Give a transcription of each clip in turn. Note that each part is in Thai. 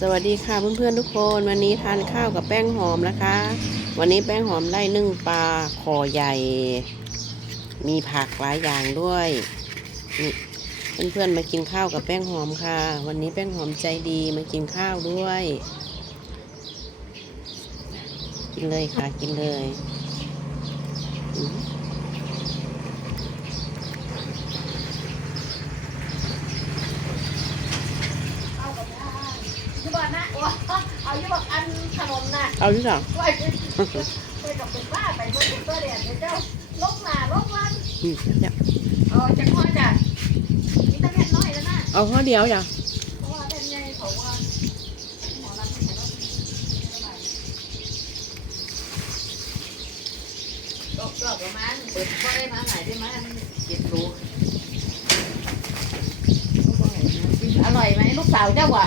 สวัสดีค่ะเพื่อนๆทุกคนวันนี้ทานข้าวกับแป้งหอมนะคะ วันนี้แป้งหอมได้นึ่งปลาคอใหญ่ มีผักหลายอย่างด้วยนี่เพื่อนๆมากินข้าวกับแป้งหอมค่ะ วันนี้แป้งหอมใจดีมากินข้าวด้วย กินเลยค่ะกินเลยอืม เอากับยาอยู่บ้านนะว้าเอาอยู่บอกอันขนมนะ เอาที่สองไปไปกับเป็นบ้าไปเพื่อนเพื่อนเดี๋ยวเจ้าลกหนาลกวันอืมเนี่ยเออจะค่อยจ้ะมีตะแค่น้อยแล้วนะเอาข้อเดียวอย่าเพราะว่าเป็นไงเขาว่าหมอรับไม่ใช่รอบรอบประมาณเปิดก็ได้มาหลายได้มาเจ็ดรูอร่อยไหมลูกสาวเจ้าวะ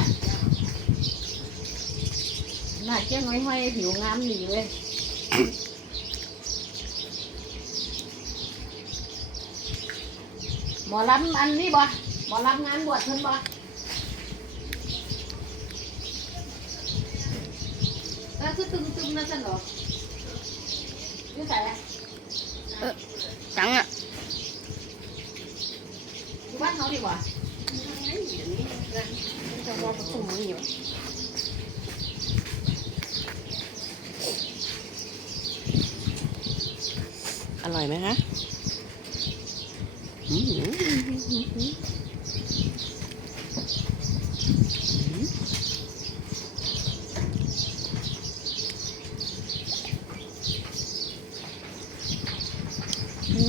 หน้าเกี้ยงห้อยๆผิวงามดีเลยหมอลำอันนี้บ่หมอลำงานบวชเพิ่นบ่ก็คือตึมๆนั่นซั่นเหรออยู่ไสอะจังอะอยู่บ้านเขาดีกว่าจะว่าประชุมอยู่ ร่อยไหมคะอื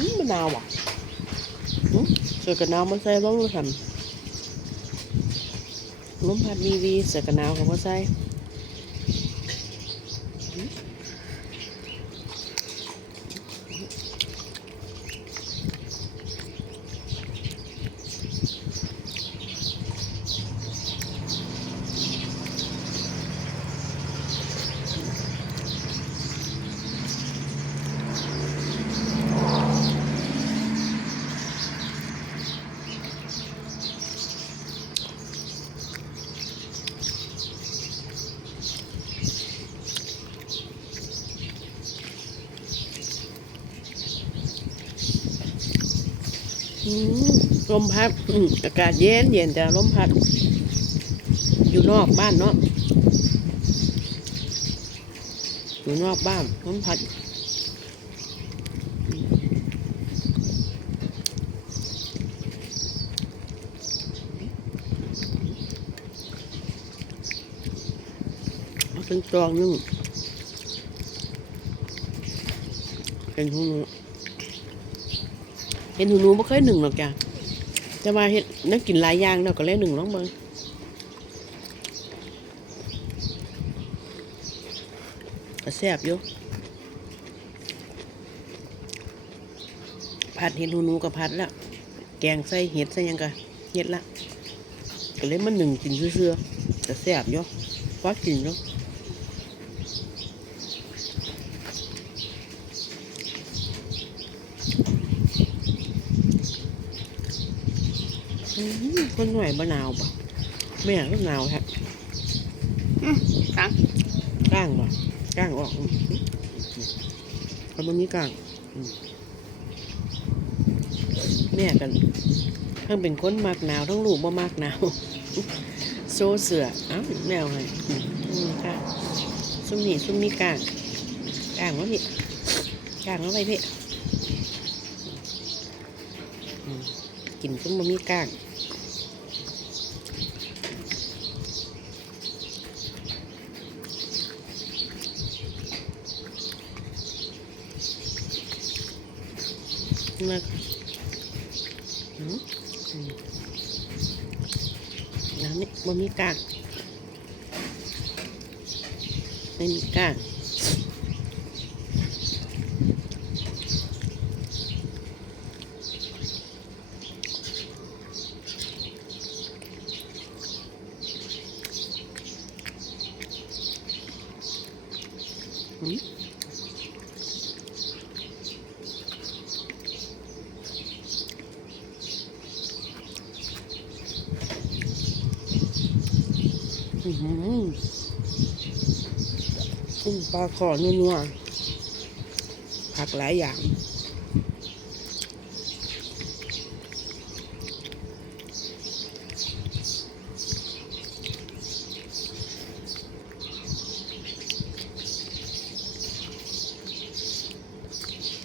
มมะนาวอะเสือกระนาวมันใส่บ้างรือทำลมพัดวีวีเสือกระนาวของพ่อไส้ ลมพัดอากาศเย็นเย็นแต่ลมพัด อยู่นอกบ้านเนาะอยู่นอกบ้านลมพัดเป็นตองนึ่งเป็นหู เห็นหูหนูไม่เคยหนึ่งหรอกจ้ะแต่ว่าเห็นนักกินหลายอย่างเนาก็เลยหนึ่งลองเบิ่งก็แซ่บอยู่ผัดเห็ดหูหนูกับผัดล้วแกงใส่เห็ดใส่ยังกะเห็ดละก็เลยมันหนึ่งกินเชื่อๆแต่แซ่บอยู่ฟักกินอยู่อืม คนหน่วยมะนาวปะแม่ก็หนาวฮะตังก้างปะก้างออกอืมคนมันมีก้างอืมแม่กันทั้งเป็นคนมากหนาวทั้งลูกบ่มากหนาวโซเสือเอ้าแนวไงอืมอืมค่ะซุ่มนี่ซุ่มมีก้างก้างวะพี่ก้างวะไปพี่อืม กินซุ่มบ่มีก้างนะอืมอืมน้ำนี่มันมีก้ากไม่มีก้าก อืมอื้อหืออืมปลาขอนัวๆผักหลายอย่าง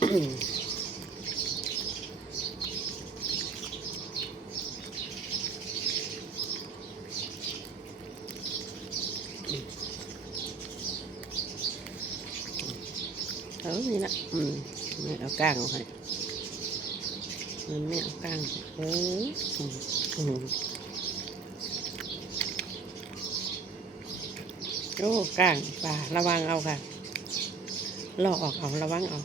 เออนี่ละอืมไม่เอาก้างออกให้มันไม่เอาก้างเอออืมอืมโอ้ก้างปลาระวังเอาค่ะลอกออกเอาระวังเอา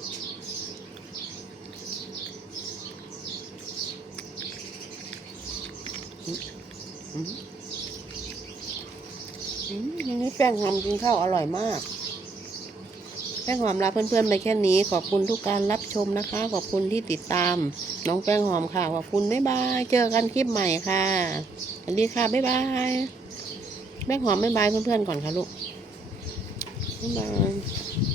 อืมนี้แป้งหอมกินข้าวอร่อยมาก แป้งหอมลาเพื่อนๆไปแค่นี้ ขอบคุณทุกการรับชมนะคะ ขอบคุณที่ติดตาม น้องแป้งหอมค่ะ ขอบคุณบ๊ายบาย เจอกันคลิปใหม่ค่ะสวัสดีค่ะบ๊ายบายแป้งหอมบ๊ายบายเพื่อนๆก่อนค่ะลูกบ๊ายบาย